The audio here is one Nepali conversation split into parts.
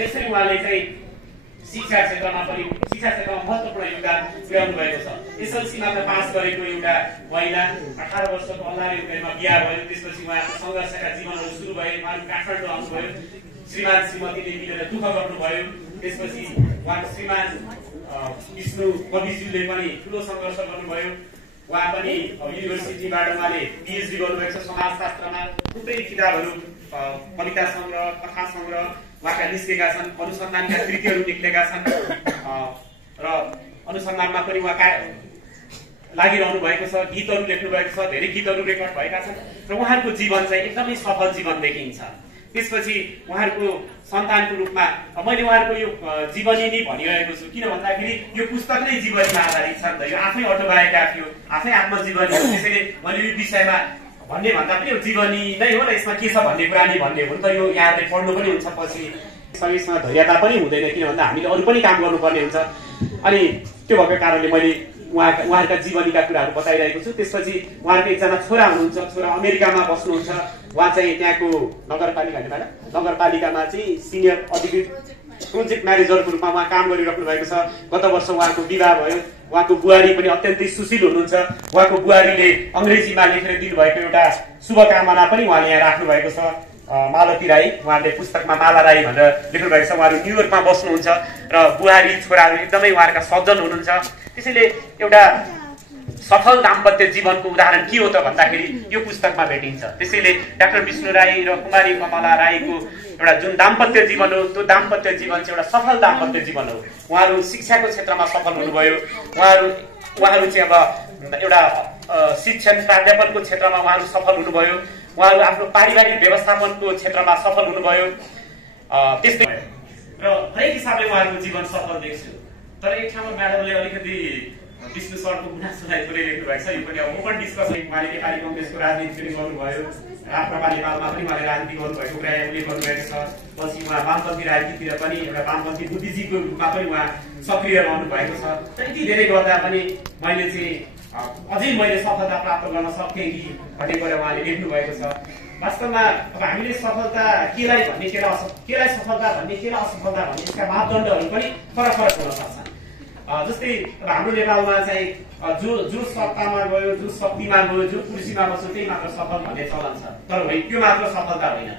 यसरी उहाँले चाहिँ शिक्षा क्षेत्रमा महत्त्वपूर्ण योगदान पुर्याउनु भएको छ। एसएलसी मात्र पास गरेको एउटा महिला 18 वर्षको अल्लारे उमेरमा बिहा भयो। त्यसपछि उहाँको सङ्घर्षका जीवनहरू सुरु भए। उहाँले काठमाडौँ आउनुभयो। श्रीमान श्रीमतीले मिलेर दुःख गर्नुभयो। त्यसपछि उहाँको श्रीमान विष्णु कविज्यूले पनि ठुलो सङ्घर्ष गर्नुभयो। उहाँ पनि युनिभर्सिटीबाट उहाँले पिएचडी गर्नुभएको छ समाजशास्त्रमा। थुप्रै किताबहरू कविता सङ्ग्रह, कथा सङ्ग्रह उहाँका निस्केका छन्। अनुसन्धानका कृतिहरू निक्लेका छन् र अनुसन्धानमा पनि उहाँ लागिरहनु भएको छ। गीतहरू लेख्नु भएको छ। धेरै गीतहरू रेकर्ड भएका छन् र उहाँहरूको जीवन चाहिँ एकदमै सफल जीवन देखिन्छ। त्यसपछि उहाँहरूको सन्तानको रूपमा मैले उहाँहरूको यो जीवनी नै भनिरहेको छु। किन भन्दाखेरि यो पुस्तक नै जीवनीमा आधारित छ नि त। यो आफै अटोबायोग्राफी हो, आफै आत्मजीवनी हो। त्यसैले मैले यो विषयमा भन्ने भन्दा पनि यो जीवनी नै हो र यसमा के छ भन्ने कुरा नै भन्ने हो नि त। यो यहाँले पढ्नु पनि हुन्छ। पछि सर्भिसमा धैर्यता पनि हुँदैन, किन भन्दा हामीले अरू पनि काम गर्नुपर्ने हुन्छ। अनि त्यो भएको कारणले मैले उहाँहरूका जीवनीका कुराहरू बताइरहेको छु। त्यसपछि उहाँहरूको एकजना छोरा हुनुहुन्छ। छोरा अमेरिकामा बस्नुहुन्छ। उहाँ चाहिँ त्यहाँको नगरपालिकामा चाहिँ सिनियर अधिकृत प्रोजेक्ट म्यानेजरको रूपमा उहाँ काम गरिराख्नु भएको छ। गत वर्ष उहाँको विवाह भयो। उहाँको बुहारी पनि अत्यन्तै सुशील हुनुहुन्छ। उहाँको बुहारीले अङ्ग्रेजीमा लेखेर दिनुभएको एउटा शुभकामना पनि उहाँले यहाँ राख्नु भएको छ। मालती राई, उहाँले पुस्तकमा माला राई भनेर लेख्नु भएको छ। उहाँहरू न्युयोर्कमा बस्नुहुन्छ र बुहारी छोराहरू एकदमै उहाँहरूका सज्जन हुनुहुन्छ। त्यसैले एउटा सफल दाम्पत्य जीवनको उदाहरण के हो त भन्दाखेरि यो पुस्तकमा भेटिन्छ। त्यसैले डाक्टर विष्णु राई र कुमारी कमला राईको एउटा जुन दाम्पत्य जीवन हो, त्यो दाम्पत्य जीवन चाहिँ एउटा सफल दाम्पत्य जीवन हो। उहाँहरू शिक्षाको क्षेत्रमा सफल हुनुभयो। उहाँहरू चाहिँ अब एउटा शिक्षण प्राध्यापनको क्षेत्रमा उहाँहरू सफल हुनुभयो। उहाँहरू आफ्नो पारिवारिक व्यवस्थापनको क्षेत्रमा सफल हुनुभयो। त्यस्तै र हरेक हिसाबले उहाँहरूको जीवन सफल देख्छु। तर एक ठाउँमा म्याडमले अलिकति विष्णु सरको गुनासोलाई थोरै लेख्नु भएको छ। यो पनि अब ओपन डिस्कसन। उहाँले नेपाली कङ्ग्रेसको राजनीति पनि गर्नुभयो। राप्रपा नेपालमा पनि उहाँले राजनीति गर्नुभएको कुरा उल्लेख गर्नुभएको छ। पछि उहाँ वामपन्थी राजनीतितिर पनि एउटा वामपन्थी बुद्धिजीवीको रूपमा पनि उहाँ सक्रिय रहनु भएको छ। तर यति धेरै गर्दा पनि मैले सफलता प्राप्त गर्न सक्थेँ कि भन्ने कुरा उहाँले लेख्नु भएको छ। वास्तवमा अब हामीले सफलता केलाई भन्ने, केलाई सफलता भन्ने, केलाई असफलता भन्ने, यसका मापदण्डहरू पनि फरक फरक हुन सक्छन्। जस्तै अब हाम्रो नेपालमा चाहिँ जो सत्तामा गयो, जो शक्तिमा गयो, जो कुर्सीमा बस्यो त्यही मात्र सफल भन्ने चलन छ। तर होइन, त्यो मात्र सफलता होइन।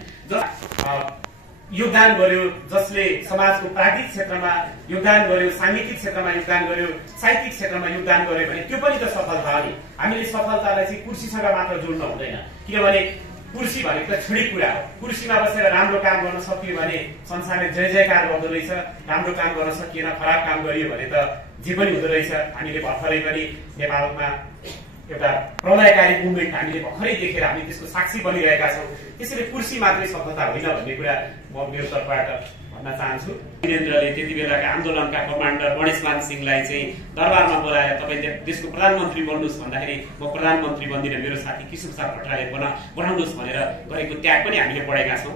योगदान गर्यो, जसले समाजको प्राज्ञिक क्षेत्रमा योगदान गर्यो, साङ्गीतिक क्षेत्रमा योगदान गर्यो, साहित्यिक क्षेत्रमा योगदान गर्यो भने त्यो पनि त सफलता हो नि। हामीले सफलतालाई चाहिँ कुर्सीसँग मात्र जोड्न हुँदैन। किनभने कुर्सी भनेको त क्षणिक कुरा हो। कुर्सीमा बसेर राम्रो काम गर्न सकियो भने संसारले जय जयकार गर्दो रहेछ। राम्रो काम गर्न सकिएन, खराब काम गरियो भने त जे पनि हुँदो रहेछ। हामीले भर्खरै पनि नेपालमा एउटा प्रलयकारी मुभमेन्ट हामीले भर्खरै देखेर हामी त्यसको साक्षी बनिरहेका छौँ। त्यसैले कुर्सी मात्रै सफलता होइन भन्ने कुरा म मेरो तर्फबाट भन्न चाहन्छु। वीरेन्द्रले त्यति बेलाका आन्दोलनका कमान्डर गणेशमान सिंहलाई चाहिँ दरबारमा बोलाएर तपाईँ देशको प्रधानमन्त्री बन्नुहोस् भन्दाखेरि म प्रधानमन्त्री बन्दिनँ, मेरो साथी कृष्ण प्रसाद भट्टराईले बनाउनुहोस् भनेर गरेको त्याग पनि हामीले पढेका छौँ।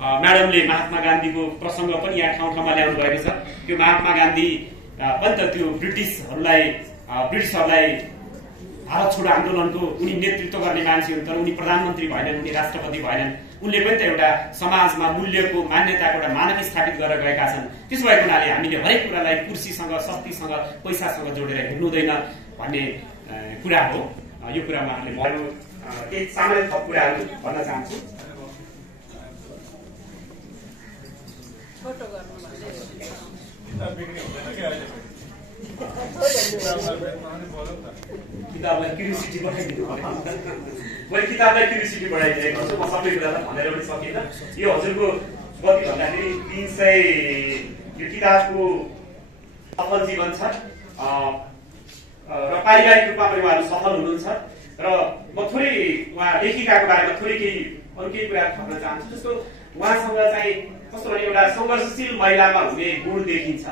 म्याडमले महात्मा गान्धीको प्रसङ्ग पनि यहाँ ठाउँ ठाउँमा ल्याउनु भएको छ। त्यो महात्मा गान्धी पनि त त्यो ब्रिटिसहरूलाई भारत छोडो आन्दोलनको उनी नेतृत्व गर्ने मान्छे हुन्, तर उनी प्रधानमन्त्री भएनन्, उनी राष्ट्रपति भएनन्। उनले पनि त एउटा समाजमा मूल्यको मान्यताको एउटा मानक स्थापित गरेर गएका छन्। त्यसो भएको हुनाले हामीले हरेक कुरालाई कुर्सीसँग, शक्तिसँग, पैसासँग जोडेर हिँड्नु हुँदैन भन्ने कुरा हो। यो कुरामा हामीले केही सामान्य थप कुराहरू भन्न चाहन्छु। किताबलाई क्युरियोसिटी बढाइदिनु पर्यो। मैले किताबलाई क्युरियोसिटी बढाइदिएको छु। म सबै कुरा त भनेर पनि सकिनँ। यो हजुरको कति भन्दाखेरि 300 यो किताबको सफल जीवन छ र पारिवारिक रूपमा पनि उहाँहरू सफल हुनुहुन्छ। र म थोरै उहाँ लेखिकाको बारेमा थोरै अरू केही कुरा भन्न चाहन्छु। जस्तो उहाँसँग चाहिँ कस्तो भने एउटा सङ्घर्षशील महिलामा हुने गुण देखिन्छ।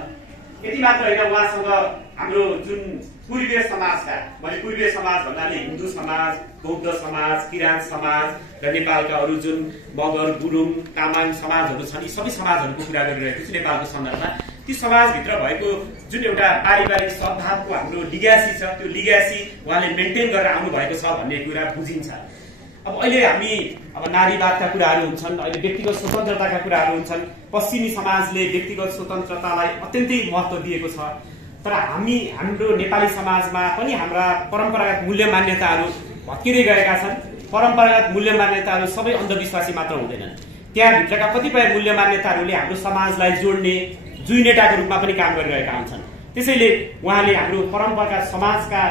यति मात्र होइन, उहाँसँग हाम्रो जुन पूर्वीय समाजका, मैले पूर्वीय समाज भन्नाले हिन्दू समाज, बौद्ध समाज, किराँत समाज र नेपालका अरू जुन मगर, गुरुङ, तामाङ समाजहरू छन्, यी सबै समाजहरूको कुरा गरिरहेको छु नेपालको सन्दर्भमा। ती समाजभित्र भएको जुन एउटा पारिवारिक सद्भावको हाम्रो लिग्यासी छ, त्यो लिग्यासी उहाँले मेन्टेन गरेर आउनु भएको छ भन्ने कुरा बुझिन्छ। अब अहिले हामी अब नारीवादका कुराहरू हुन्छन्, अहिले व्यक्तिगत स्वतन्त्रताका कुराहरू हुन्छन्। पश्चिमी समाजले व्यक्तिगत स्वतन्त्रतालाई अत्यन्तै महत्त्व दिएको छ, तर हाम्रो नेपाली समाजमा पनि हाम्रा परम्परागत मूल्य मान्यताहरू भत्किँदै गएका छन्। परम्परागत मूल्य मान्यताहरू सबै अन्धविश्वासी मात्र हुँदैनन्, त्यहाँभित्रका कतिपय मूल्य मान्यताहरूले हाम्रो समाजलाई जोड्ने जुइनेटाको रूपमा पनि काम गरिरहेका हुन्छन्। त्यसैले उहाँले हाम्रो परम्परागत समाजका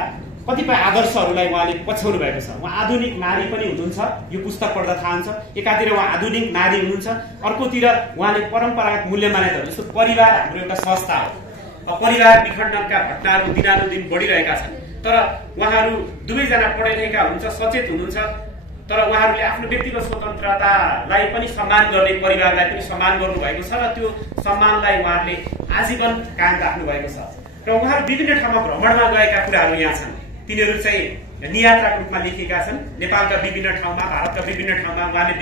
कतिपय आदर्शहरूलाई उहाँले पछ्याउनु भएको छ। उहाँ आधुनिक नारी पनि हुनुहुन्छ, यो पुस्तक पढ्दा थाहा हुन्छ। एकातिर उहाँ आधुनिक नारी हुनुहुन्छ, अर्कोतिर उहाँले परम्परागत मूल्य मान्यताहरू जस्तो परिवार हाम्रो एउटा संस्था हो, परिवार विखण्डनका घटनाहरू दिनानुदिन बढिरहेका छन्, तर उहाँहरू दुवैजना पढे लेखेका हुनुहुन्छ, सचेत हुनुहुन्छ, तर उहाँहरूले आफ्नो व्यक्तिगत स्वतन्त्रतालाई पनि सम्मान गर्ने, परिवारलाई पनि सम्मान गर्नुभएको छ र त्यो सम्मानलाई उहाँहरूले आजीवन कायम राख्नु भएको छ। र उहाँहरू विभिन्न ठाउँमा भ्रमणमा गएका कुराहरू यहाँ छन्, तिनीहरू चाहिँ नियात्राको रूपमा लेखिएका छन्। नेपालका विभिन्न ठाउँमा, भारतका विभिन्न ठाउँमा उहाँले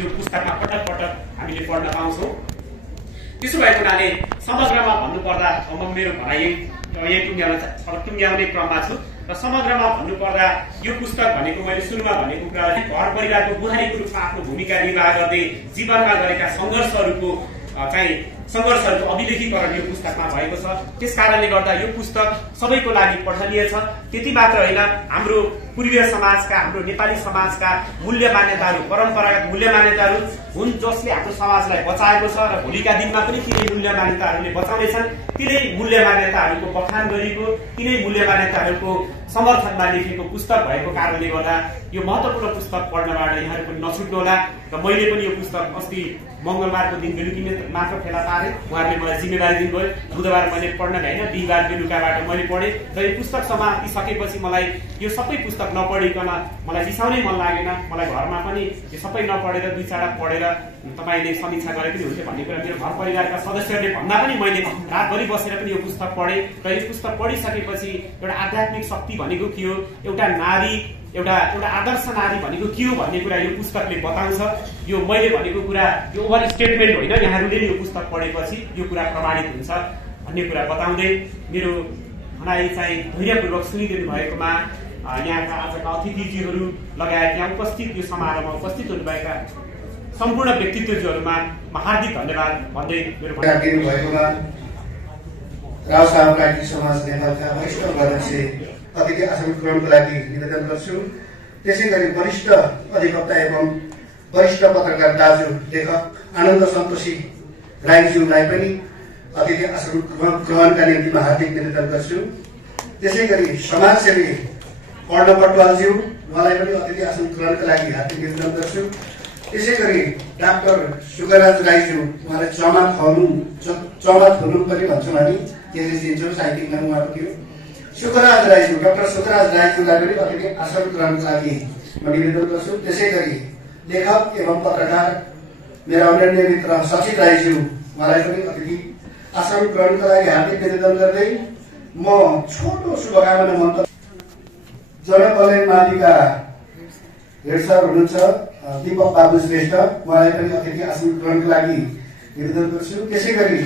यो पुस्तकमा पटक पटक हामीले पढ्न पाउँछौँ। त्यसो भएको हुनाले समग्रमा भन्नुपर्दा म मेरो भनाइ यही टुङ्ग्याउने क्रममा छु र समग्रमा भन्नुपर्दा यो पुस्तक भनेको मैले सुरुमा भनेको कुरा घर परिवारको बुहारीको रूपमा आफ्नो भूमिका निर्वाह गर्दै जीवनमा गरेका सङ्घर्षहरूको अभिलेखीकरण यो पुस्तकमा भएको छ। त्यस कारणले गर्दा यो पुस्तक सबैको लागि पठनीय छ। त्यति मात्र होइन, हाम्रो पूर्वीय समाजका, हाम्रो नेपाली समाजका मूल्य मान्यताहरू, परम्परागत मूल्य मान्यताहरू हुन् जसले हाम्रो समाजलाई बचाएको छ र भोलिका दिनमा पनि तिनै मूल्य मान्यताहरूले बचाउनेछन्। तिनै मूल्य मान्यताहरूको बखान गरिएको, तिनै मूल्य मान्यताहरूको समर्थनमा लेखिएको पुस्तक भएको कारणले गर्दा यो महत्त्वपूर्ण पुस्तक पढ्नबाट यहाँहरू पनि नछुट्नुहोला। र मैले पनि यो पुस्तक अस्ति मङ्गलबारको दिन बेलुकी मात्र फेला पारेँ, उहाँहरूले मलाई जिम्मेवारी दिनुभयो। बुधबार मैले पढ्न भएन, बिहिबार बेलुकाबाट मैले पढेँ र यो पुस्तक समातिसकेपछि मलाई यो सबै पुस्तक नपढिकन मलाई रिसाउनै मन लागेन। मलाई घरमा पनि यो सबै नपढेर दुई चारवटा पढेर तपाईँले समीक्षा गरे पनि हुन्थ्यो भन्ने कुरा मेरो घर परिवारका सदस्यहरूले भन्दा पनि मैले रातभरि बसेर पनि यो पुस्तक पढेँ र यो पुस्तक पढिसकेपछि एउटा आध्यात्मिक शक्ति भनेको के हो, एउटा नारी, एउटा आदर्श नारी भनेको के हो भन्ने कुरा यो पुस्तकले बताउँछ। यो मैले भनेको कुरा यो ओभर स्टेटमेन्ट होइन, यहाँहरूले यो पुस्तक पढेपछि यो कुरा प्रमाणित हुन्छ भन्ने कुरा बताउँदै मेरो भनाइ चाहिँ धैर्यपूर्वक सुनिदिनु भएकोमा यहाँका आजका अतिथिजीहरू लगायत यहाँ उपस्थित यो समारोहमा उपस्थित हुनुभएका सम्पूर्ण व्यक्तित्वजीहरूमा म हार्दिक धन्यवाद भन्दै मेरो भएकोमा राव साहब पार्टी समाज नेपालका वरिष्ठ अध्यक्ष अतिथि आसन ग्रहणको लागि निवेदन गर्छु। त्यसै गरी वरिष्ठ अधिवक्ता एवं वरिष्ठ पत्रकार दाजु लेखक आनन्द सन्तोषी राईज्यूलाई पनि अतिथि आसन ग्रहणका निम्ति म हार्दिक निवेदन गर्छु। त्यसै गरी समाजसेवी कर्ण पटवालज्यू, उहाँलाई पनि अतिथि आसन ग्रहणका लागि हार्दिक निवेदन गर्छु। त्यसै गरी डाक्टर सुगराज राईज्यू, उहाँलाई चमात हुनु पनि भन्छौँ हामी, त्यसले दिन्छौँ साहित्यिकमा उहाँको थियो। सुखराज राईज्यू, डाक्टर सुखराज राईज्यूलाई पनि अतिथि आसन ग्रहणका लागि म निवेदन गर्छु। त्यसै गरी लेखक एवं पत्रकार मेरा अनन्य मित्र सचित राईज्यू, उहाँलाई पनि अतिथि आसन ग्रहणका लागि हार्दिक निवेदन गर्दै म छोटो शुभकामना मन्तव्य जनकल्याण माविका हेड सर हुनुहुन्छ दीपक बाबु श्रेष्ठ, उहाँलाई पनि अतिथि आसन ग्रहणका लागि निवेदन गर्छु। त्यसै गरी